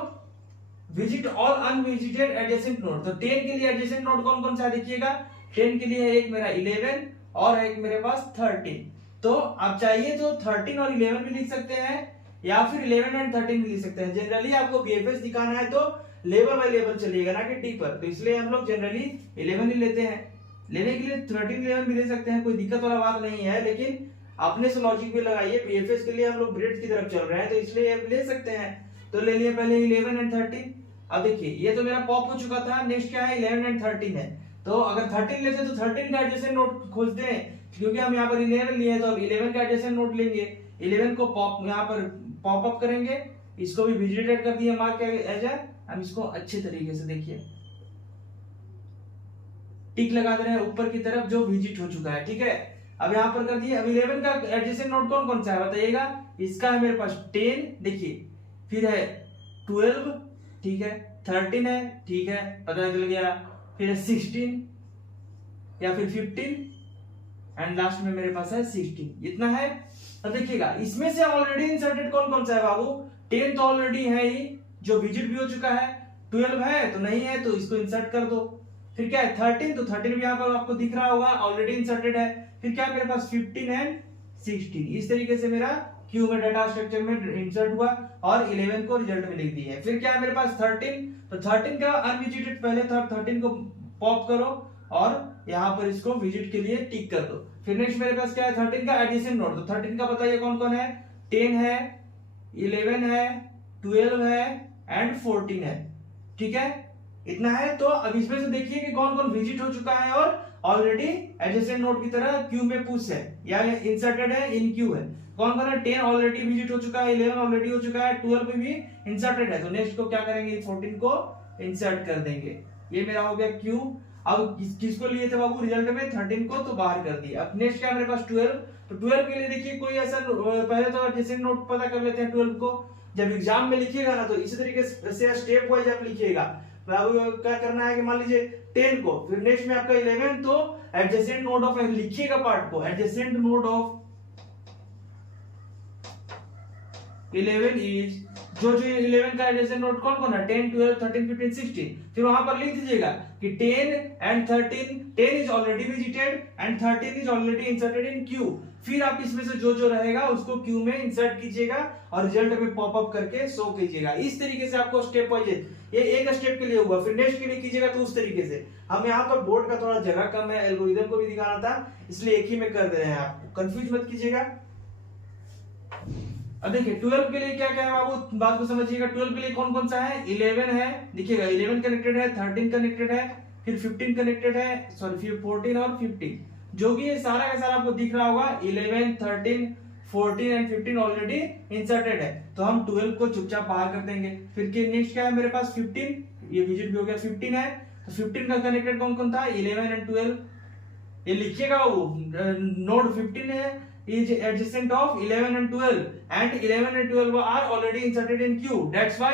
visit all unvisited adjacent node. तो 10 के लिए एडजेसेंट नोड कौन कौन सा देखिएगा, 10 के लिए एक मेरा 11 और एक मेरे पास 13। तो आप चाहिए तो 13 और 11 भी लिख सकते हैं या फिर 11 एंड 13 भी लिख सकते हैं। जनरली आपको बीएफएस दिखाना है तो लेवल बाय लेवल चलिएगा ना कि टी पर, तो इसलिए हम लोग जनरली 11 ही लेते हैं। लेने के लिए 13 11 भी ले सकते हैं, कोई दिक्कत वाला बात नहीं है, लेकिन अपने से लॉजिक भी लगाइए। बीएफएस के लिए हम लोग ग्रेड की तरफ चल रहे हैं तो इसलिए ले सकते हैं। तो ले लिए पहले 11 एंड 13। अब देखिए ये तो मेरा पॉप हो चुका था, नेक्स्ट क्या है 11 एंड 13 है। तो अगर 13 लेते तो 13 का एडजेसेंट नोड खोजते हैं, क्योंकि हम यहाँ पर 11 लिए हैं तो अब 11 का एडजेसेंट नोड लेंगे। 11 को पॉप यहाँ पर पॉप अप करेंगे, इसको भी विजिटेड कर दिया मार्क एज ए। हम इसको अच्छे तरीके से देखिए टिक लगा दे रहे हैं ऊपर की तरफ जो विजिट हो चुका है। ठीक है, अब यहाँ पर कर दिए। अब 11 का एडजेसेंट नोड कौन कौन सा है बताइएगा। इसका है मेरे पास 10, देखिए, फिर है 12, ठीक है, 13 है, ठीक है, पता चल गया, फिर है 16 या फिर 15 एंड लास्ट में मेरे पास है 16। इतना है। अब देखिएगा इसमें से ऑलरेडी इंसर्टेड कौन कौन सा है बाबू, 10 तो ऑलरेडी है ही जो विजिट भी हो चुका है, 12 है तो नहीं है तो इसको इंसर्ट कर दो। फिर क्या है 13, तो 13 भी यहाँ पर आपको दिख रहा होगा ऑलरेडी इंसर्टेड है। फिर क्या मेरे पास 15 एंड 16। इस तरीके से मेरा क्यू में डाटा स्ट्रक्चर में इंसर्ट हुआ और 11 को रिजल्ट में लिख दिए। फिर क्या है मेरे पास 13, तो 13 का अनविजिटेड पहले था, 13 को पॉप करो और यहाँ पर इसको विजिट के लिए टिक कर दो। फिर नेक्स्ट मेरे पास क्या है 13 का एडिशन नोड। तो 13 का बताइए कौन कौन है, 10 है, 11 है, 12 है एंड 14 है। ठीक है, इतना है। तो अब इसमें से देखिए कि कौन कौन विजिट हो चुका है और ऑलरेडी एडजेसेंट नोड की तरह क्यू में पुश है या इंसर्टेड है, इन क्यू है। कौन कौन है, 10 ऑलरेडी विजिट हो चुका है, 11 ऑलरेडी हो चुका है, 12 में भी इंसर्टेड है। तो नेक्स्ट को क्या करेंगे 14 को इंसर्ट कर देंगे। ये मेरा हो गया क्यू। अब किसको लिए थे बाबू रिजल्ट में 13 को, तो बाहर कर दिया। अब नेक्स्ट क्या मेरे पास 12। तो 12 के लिए देखिए कोई ऐसा पहले तो एडजेसेंट नोड पता कर लेते हैं 12 को। जब एग्जाम में लिखिएगा ना तो इसी तरीके से स्टेप वाइज आप लिखिएगा। क्या करना है कि मान लीजिए 10 को, फिर नेक्स्ट में आपका 11, तो एडजेसेंट नोड ऑफ लिखिएगा पार्ट को, एडजेसेंट नोड ऑफ 11 इज जो 11 का एडजेसेंट नोड कौन कौन है 10, 12, 13, 15, 16। फिर वहां पर लिख दीजिएगा कि 10 and 13, 10 is already visited and 13 is already inserted in Q. फिर आप इसमें से जो रहेगा उसको क्यू में इंसर्ट कीजिएगा और रिजल्ट में पॉप अप करके शो कीजिएगा। इस तरीके से आपको स्टेप वाइज, ये एक स्टेप के लिए हुआ, फिर नेक्स्ट के लिए कीजिएगा तो उस तरीके से। हम यहाँ पर बोर्ड का थोड़ा जगह कम है, एल्गोरिथम को भी दिखाना था इसलिए एक ही में कर दे रहे हैं, आप कंफ्यूज मत कीजिएगा। अब देखिए 12 के लिए क्या क्या है बाबू, बात को समझिएगा। 12 के लिए कौन कौन सा है, 11 है, देखिएगा 11 कनेक्टेड है, 13 कनेक्टेड है, फिर 15 कनेक्टेड है, सॉरी फिर 14 और 15, जो कि ये सारा का सारा आपको दिख रहा होगा। 11, 13, 14 एंड 15 ऑलरेडी इंसर्टेड है, तो हम 12 को चुपचाप बाहर कर देंगे। फिर नेक्स्ट क्या है मेरे पास 15, ये विजिट भी हो गया, 15 है, तो 15 का कनेक्टेड कौन कौन था 11 एंड 12। ये लिखिएगा वो नोड 15 है is adjacent of 11 and 12 and 11 and 12 are already inserted in queue, that's why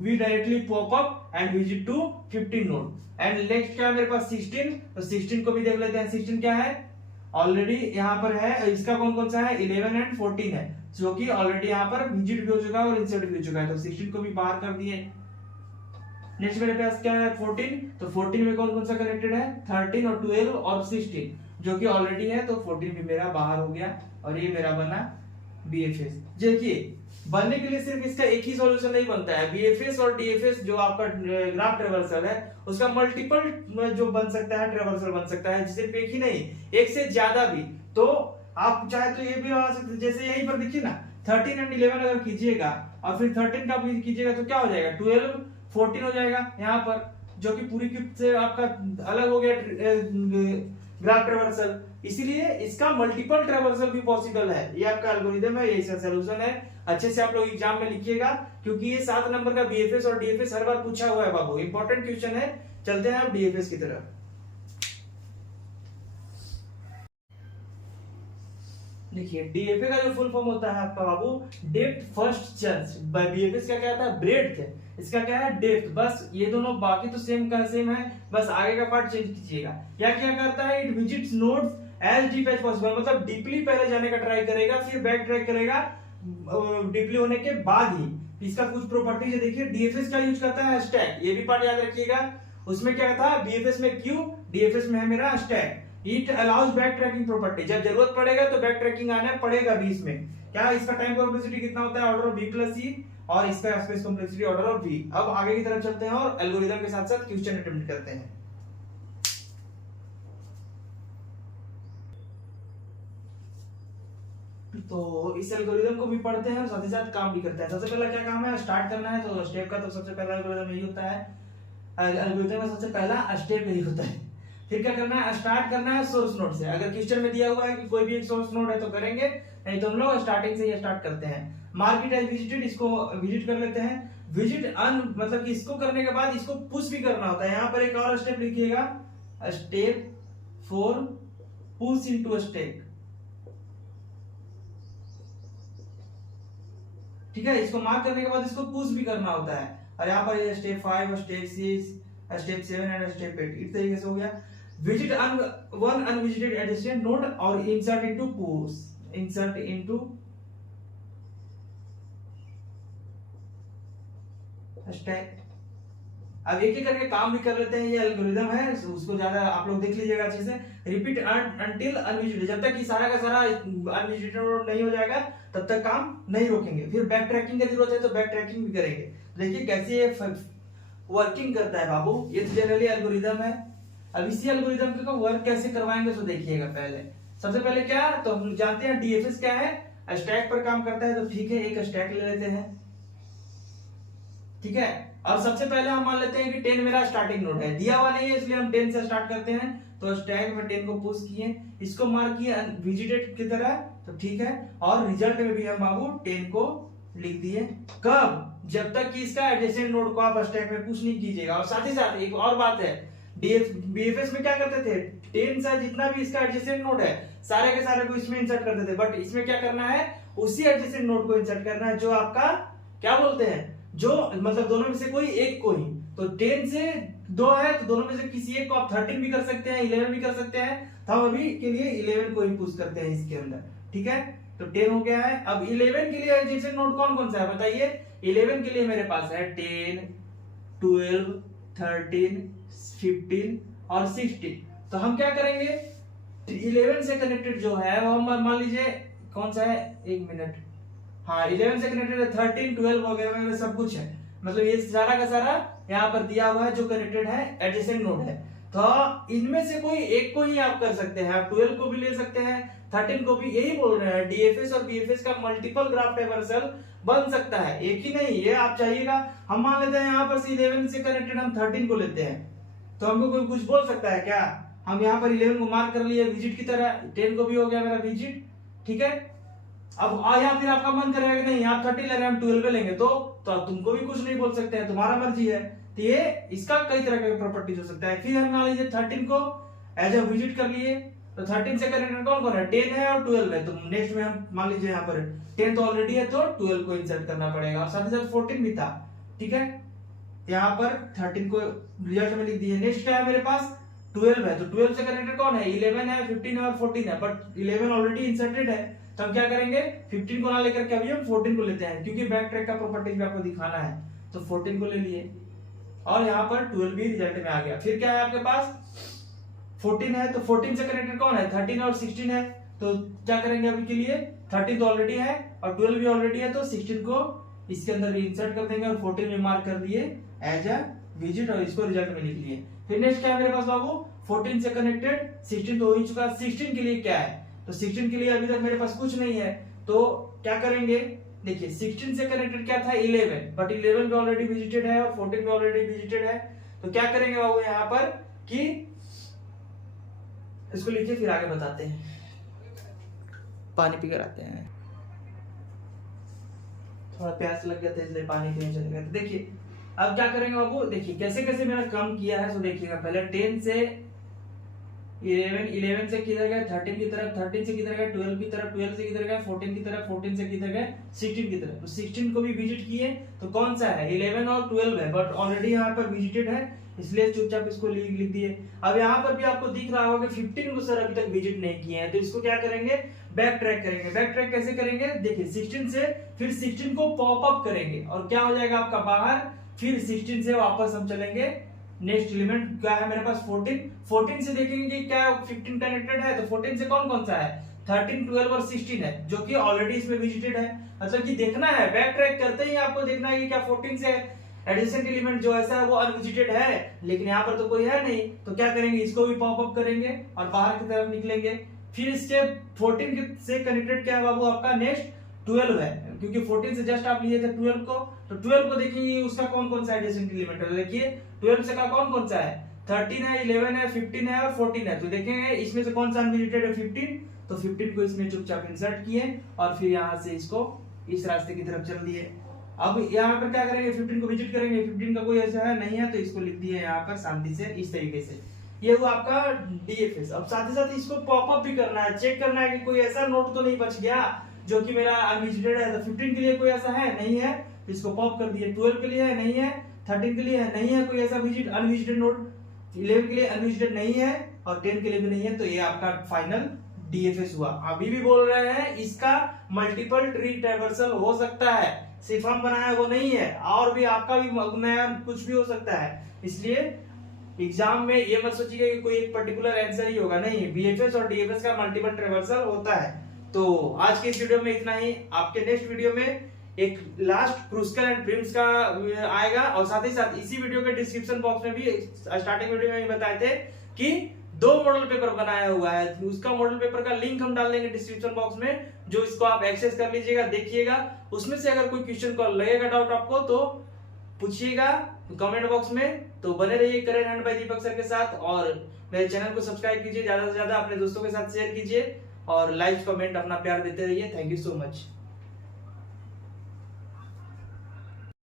we directly pop up and visit to 15 node। and next क्या है मेरे पास 16, तो 16 को भी देख लेते हैं। 16 क्या है ऑलरेडी यहाँ पर है, इसका कौन कौन सा है 11 एंड 14 है, जो कि ऑलरेडी यहाँ पर विजिट भी हो चुका है और इंसर्ट भी हो चुका है, तो 16 को भी बाहर कर दिए। नेक्स्ट मेरे पास क्या है 14, तो 14 में कौन कौन सा कनेक्टेड है 13 और 12 और 16, जो कि ऑलरेडी है, तो 14 भी मेरा बाहर हो गया और ये मेरा बना बीएफएस। देखिए बनने के लिए सिर्फ इसका एक ही सॉल्यूशन नहीं बनता है, बीएफएस और डीएफएस जो आपका ग्राफ ट्रेवर्सल है उसका मल्टीपल जो बन सकता है ट्रेवर्सल बन सकता है, सिर्फ एक ही नहीं, एक से ज्यादा भी। तो आप चाहे तो ये भी बना सकते, जैसे यहीं पर देखिए ना 13 एंड 11 अगर कीजिएगा और फिर 13 का भी कीजिएगा तो क्या हो जाएगा, 12 14 हो जाएगा यहाँ पर, जो कि पूरी की से आपका अलग हो गया ग्राफ ट्रेवर्सल। इसीलिए इसका मल्टीपल ट्रेवर्सल भी पॉसिबल है। ये आपका एल्गोरिथम है, ये इसका सॉल्यूशन है। अच्छे से आप लोग एग्जाम में लिखिएगा, क्योंकि ये 7 नंबर का बीएफएस और डीएफएस हर बार पूछा हुआ है बाबू, इंपॉर्टेंट क्वेश्चन है। चलते हैं अब डीएफएस की तरफ। देखिए डीएफए का जो फुल फॉर्म होता है आपका बाबू, डेप्थ फर्स्ट चर्च। बीएफएस का क्या था, ब्रेड्थ, इसका क्या है, डेप्थ। बस ये दोनों बाकी तो सेम का सेम है, बस आगे का पार्ट चेंज कीजिएगा। या क्या करता है, it visits nodes as deep as possible, मतलब डीपली पहले जाने का ट्राई करेगा, फिर बैक ट्रैक करेगा डीपली होने के बाद ही। इसका कुछ प्रॉपर्टीज है, देखिए डीएफएस का यूज करता है स्टैक, ये भी पार्ट याद रखिएगा। उसमें क्या था, बीएफएस में क्यू, डीएफएस में है मेरा stack. It allows back tracking property, जब जरूरत पड़ेगा तो बैक ट्रैकिंग आना पड़ेगा भी इसमें। क्या इसका टाइम कॉम्प्लेक्सिटी कितना होता है, order of B plus C, और इसका space complexity order of V. अब आगे की तरफ चलते हैं और एल्गोरिथम के साथ साथ क्वेश्चन अटेम्प्ट करते हैं। तो इस एल्गोरिथम को भी पढ़ते हैं और साथ ही साथ काम भी करते हैं। सबसे पहला क्या काम है, स्टार्ट करना है। तो स्टेप का तो सबसे पहला एल्गोरिथम यही होता है, एल्गोरिथम का सबसे पहला स्टेप यही होता है। फिर क्या करना है, स्टार्ट करना है सोर्स नोड से। अगर क्वेश्चन में दिया हुआ है कि कोई भी एक सोर्स नोड है तो करेंगे, नहीं तो हम लोग स्टार्टिंग से ही स्टार्ट करते हैं। मार्केट एज विजिटेड, इसको विजिट कर लेते हैं। विजिट अन मतलब कि इसको करने के बाद इसको पुश भी करना होता है। यहाँ पर एक और स्टेप लिखिएगा, स्टेप 4 पुश इनटू स्टेक। ठीक है, इसको मार्क करने के बाद इसको पुश भी करना होता है। और यहाँ पर step 5, step 6, step 7 and step 8 इस तरीके से हो गया। Visit one unvisited adjacent node और insert into push, insert into stack. अब एक एक करके काम भी कर लेते हैं। ये एल्गोरिथम है, उसको ज्यादा आप लोग देख लीजिएगा अच्छे से। रिपीट अनटिल अनविजिटेड, जब तक कि सारा का सारा अनविजिटेड नहीं हो जाएगा तब तक काम नहीं रोकेंगे। फिर बैक ट्रैकिंग की जरूरत है तो बैक ट्रैकिंग भी करेंगे। देखिए कैसे ये वर्किंग करता है बाबू, ये जनरली एल्गोरिथम है। अब इसी एल्गोरिथम को वर्क कैसे करवाएंगे तो देखिएगा। पहले सबसे पहले क्या, तो हम जानते हैं डीएफएस क्या है, स्टैक पर काम करता है। तो ठीक है, एक स्टैक ले लेते हैं। ठीक है, और सबसे पहले हम मान लेते हैं कि 10 मेरा स्टार्टिंग नोड है, दिया हुआ नहीं है इसलिए हम 10 से स्टार्ट करते हैं। तो स्टैक में 10 को पुश किए, इसको मार्क किए विजिटेड की तरह, तो ठीक है। और रिजल्ट में भी हम बाबू 10 को लिख दिए। कब, जब तक कि इसका एडजेसेंट नोड को आप स्टैक में पुश नहीं कीजिएगा। और साथ ही साथ एक और बात है, बीएफएस में क्या करते थे, 10 से जितना भी इसका एडजेसेंट नोड है सारे के सारे को इसमें इंसर्ट करते थे। बट इसमें क्या करना है, उसी एडजेसेंट नोड को इंसर्ट करना है जो आपका क्या बोलते हैं, जो मतलब दोनों में से कोई एक को ही। तो 10 से 2 है तो दोनों में से किसी एक को आप 13 भी कर सकते हैं, 11 भी कर सकते हैं। तो हम अभी के लिए 11 को ही पुश करते हैं इसके अंदर। ठीक है, तो 10 हो गया है। अब 11 के लिए एडजेसेंट नोड कौन कौन सा है बताइए। 11 के लिए मेरे पास है 10, 12, 13, 15 और 16। तो हम क्या करेंगे, 11 से कनेक्टेड जो है वो हम मान लीजिए कौन सा है, 1 मिनट, हाँ 11 से कनेक्टेड है, 13, 12 वगैरह वगैरह सब कुछ है। मतलब ये सारा का सारा यहाँ पर दिया हुआ है जो कनेक्टेड है, एडजेसेंट नोड है। तो इनमें से कोई एक को ही आप कर सकते हैं। आप 12 को भी ले सकते हैं, 13 को भी। यही बोल रहे हैं, डीएफएस और बीएफएस का मल्टीपल ग्राफ ट्रेवर्सल बन सकता है, एक ही नहीं। ये आप चाहिएगा, हम मान लेते हैं यहाँ पर 11 से कनेक्टेड हम 13 को लेते हैं। तो हमको कोई कुछ बोल सकता है क्या, हम यहाँ पर 11 को मार्क कर लिए विजिट की तरह, 10 को भी हो गया मेरा विजिट। ठीक है, अब यहाँ फिर आपका मन करेगा कि नहीं आप 30 ले रहे हैं, हम 12 लेंगे, तो तुमको भी कुछ नहीं बोल सकते हैं, तुम्हारा मर्जी है। तो ये इसका कई तरह के प्रॉपर्टीज हो सकता है। फिर हम मान लीजिए 13 को एज ए विजिट कर लिए, तो 13 से कनेक्टेड कौन कौन है, 10 है और 12 है। तो नेक्स्ट में हम मान लीजिए यहाँ पर 10 तो ऑलरेडी है तो 12 को इंसर्ट करना पड़ेगा। और साथ ही साथ 14 भी था। ठीक है, यहाँ पर 13 को रिजल्ट में लिख दिए। नेक्स्ट क्या है मेरे पास, 12 है। तो 12 से कनेक्टेड कौन है, 11 है, 15 है और 14 है। बट 11 ऑलरेडी इंसर्टेड है, तो हम क्या करेंगे, 15 को ना लेकर के अभी हम 14 को लेते हैं, क्योंकि बैक ट्रैक का प्रॉपर्टी भी आपको दिखाना है। तो 14 को ले लिए और यहाँ पर 12 भी रिजल्ट में आ गया। फिर क्या है आपके पास, 14 है, तो 14 से कनेक्टेड कौन है, 13 और 16 है। तो क्या करेंगे अभी के लिए, 13 तो ऑलरेडी है और 12 भी ऑलरेडी है, तो 16 को इसके अंदर इंसर्ट कर देंगे और 14 में मार्क कर दिए एज अ विजिट और इसको रिजल्ट में लिख लिए। फिर नेक्स्ट क्या है मेरे पास बाबू, 14 से कनेक्टेड 16 तो हो ही चुका। 16 के लिए क्या है, तो 16 के लिए अभी तक मेरे पास कुछ नहीं है, तो क्या करेंगे, देखिए 16 से कनेक्टेड क्या था 11, बट 11 भी ऑलरेडी विजिटेड है और 14 भी ऑलरेडी विजिटेड है। तो क्या करेंगे बाबू यहाँ पर कि इसको लिखिए फिर आगे बताते हैं। पानी पी कर आते हैं, थोड़ा प्यास लग गया था इसलिए पानी पीने चले गए। तो देखिए अब क्या करेंगे बाबू, देखिए कैसे कैसे मैंने कम किया है। तो देखिएगा पहले 10 से 11, 11 से किधर गए 13 की तरफ, 13 से किधर गए 12 की तरफ, 12 से किधर गए 14 की तरफ, 14 से किधर गए 16 की तरफ। तो 16 को भी विजिट किए, तो कौन सा है 11 और 12 है, बट ऑलरेडी यहाँ पर विजिटेड है, इसलिए चुपचाप इसको लिख दिए। अब यहाँ पर भी आपको दिख रहा होगा कि 15 को सर अभी तक विजिट नहीं किए हैं, तो इसको क्या करेंगे, बैक ट्रैक करेंगे। बैक ट्रैक कैसे करेंगे, देखिए 16 से फिर 16 को पॉप अप करेंगे और क्या हो जाएगा आपका बाहर, फिर 16 से वापस हम चलेंगे। नेक्स्ट एलिमेंट क्या है मेरे पास 14, 14 से देखेंगे कि क्या 15 कनेक्टेड है, तो 14 से कौन कौन सा है 13, 12 और 16 है, जो कि ऑलरेडी इसमें विजिटेड है। मतलब कि देखना है, बैक ट्रैक करते ही आपको देखना है कि क्या 14 से एडिशनल एलिमेंट जो ऐसा है वो अनविजिटेड है, लेकिन यहाँ पर तो कोई है नहीं। तो क्या करेंगे, इसको भी पॉप अप करेंगे और बाहर की तरफ निकलेंगे। फिर इसके 14 से कनेक्टेड क्या है बाबू आपका नेक्स्ट 12 है, क्योंकि 14 से जस्ट आप लिए थे 12 को, तो 12 को देखेंगे उसका कौन कौन सा एडिशनल एलिमेंट है। देखिए 12 से का कौन कौन सा है 13 है, 11 है, 15 है और 14 है। तो देखेंगे इसमें से कौन सा अनविजिटेड है 15, तो 15 को इसमें चुपचाप इंसर्ट किए और फिर यहाँ से इसको इस रास्ते की तरफ चल दिए। अब यहाँ पर क्या करेंगे 15 को विजिट करेंगे, 15 का कोई ऐसा है नहीं है, तो इसको लिख दिए यहाँ पर शांति से इस तरीके से। ये हुआ आपका डीएफएस। अब साथ ही साथ इसको पॉपअप भी करना है, चेक करना है कि कोई ऐसा नोट तो नहीं बच गया जो कि मेरा अनविजिटेड है। तो 15 के लिए कोई ऐसा है नहीं है, तो इसको पॉप कर दिए। 12 के लिए है नहीं है, 13 के लिए है नहीं है कोई ऐसा अनविजिटेड नोट, 11 के लिए अनविजिटेड नहीं है और 10 के लिए भी नहीं है। तो ये आपका फाइनल डीएफएस हुआ। अभी भी बोल रहे हैं इसका मल्टीपल ट्री ट्रैवर्सल हो सकता है, सिर्फ हम बनाया वो नहीं है, और भी आपका भी नया कुछ भी हो सकता है। इसलिए एग्जाम में ये मत सोचिएगा कि कोई एक पर्टिकुलर आंसर ही होगा, नहीं, बीएफएस और डीएफएस का मल्टीपल ट्रैवर्सल होता है। तो आज के इस वीडियो में इतना ही। आपके नेक्स्ट वीडियो में एक लास्ट क्रूस्कल एंड प्रिम्स का आएगा, और साथ ही साथ इसी वीडियो के डिस्क्रिप्शन बॉक्स में भी स्टार्टिंग वीडियो में बताए थे कि 2 मॉडल पेपर बनाया हुआ है, उसका मॉडल पेपर का लिंक हम डाल देंगे डिस्क्रिप्शन बॉक्स में, जो इसको आप एक्सेस कर लीजिएगा, देखिएगा। उसमें से अगर कोई क्वेश्चन को लगेगा डाउट आपको तो पूछिएगा कमेंट बॉक्स में। तो बने रहिए current hand bye Deepak sir के साथ, और मेरे चैनल को सब्सक्राइब कीजिए, ज्यादा से ज्यादा अपने दोस्तों के साथ शेयर कीजिए और लाइक कमेंट अपना प्यार देते रहिए। Thank you so much.